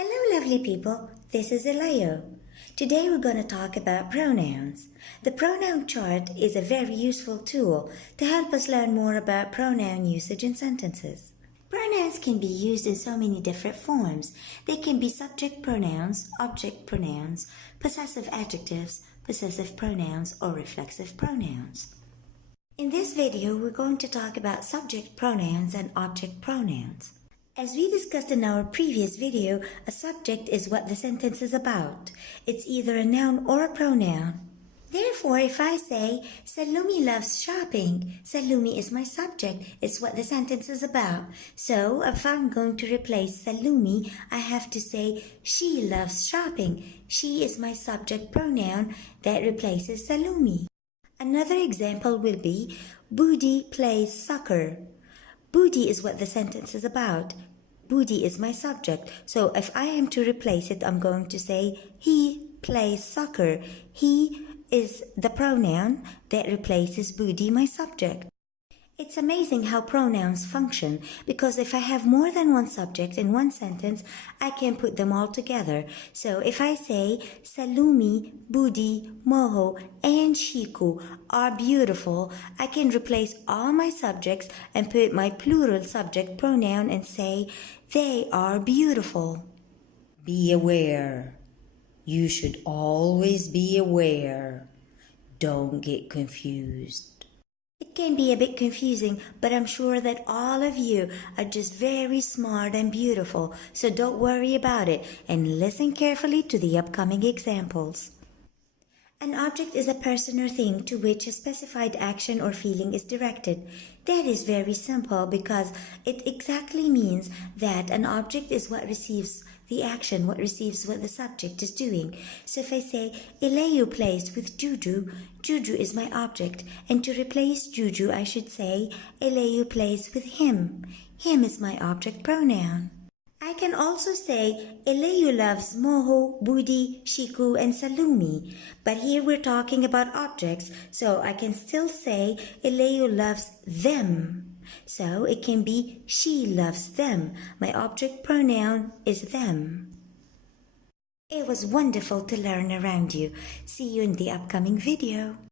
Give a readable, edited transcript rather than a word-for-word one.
Hello lovely people, this is Elio. Today we're going to talk about pronouns. The pronoun chart is a very useful tool to help us learn more about pronoun usage in sentences. Pronouns can be used in so many different forms. They can be subject pronouns, object pronouns, possessive adjectives, possessive pronouns, or reflexive pronouns. In this video, we're going to talk about subject pronouns and object pronouns. As we discussed in our previous video, a subject is what the sentence is about. It's either a noun or a pronoun. Therefore, if I say, Salloumi loves shopping, Salloumi is my subject. It's what the sentence is about. So, if I'm going to replace Salloumi, I have to say, she loves shopping. She is my subject pronoun that replaces Salloumi. Another example will be, Boudy plays soccer. Boudy is what the sentence is about. Boudy is my subject. So if I am to replace it, I'm going to say, he plays soccer. He is the pronoun that replaces Boudy, my subject. It's amazing how pronouns function because if I have more than one subject in one sentence, I can put them all together. So if I say, Salloumi, Boudy, Moho, and Shico are beautiful, I can replace all my subjects and put my plural subject pronoun and say, they are beautiful. Be aware. You should always be aware. Don't get confused. It can be a bit confusing, but I'm sure that all of you are just very smart and beautiful, so don't worry about it and listen carefully to the upcoming examples. An object is a person or thing to which a specified action or feeling is directed. That is very simple because it exactly means that an object is what receives the action, what receives what the subject is doing. So if I say, Elio plays with Juju, Juju is my object. And to replace Juju, I should say, Elio plays with him. Him is my object pronoun. I can also say, Elio loves Moho, Boudy, Shico, and Salloumi. But here we're talking about objects, so I can still say, Elio loves them. So it can be, she loves them. My object pronoun is them. It was wonderful to learn around you. See you in the upcoming video.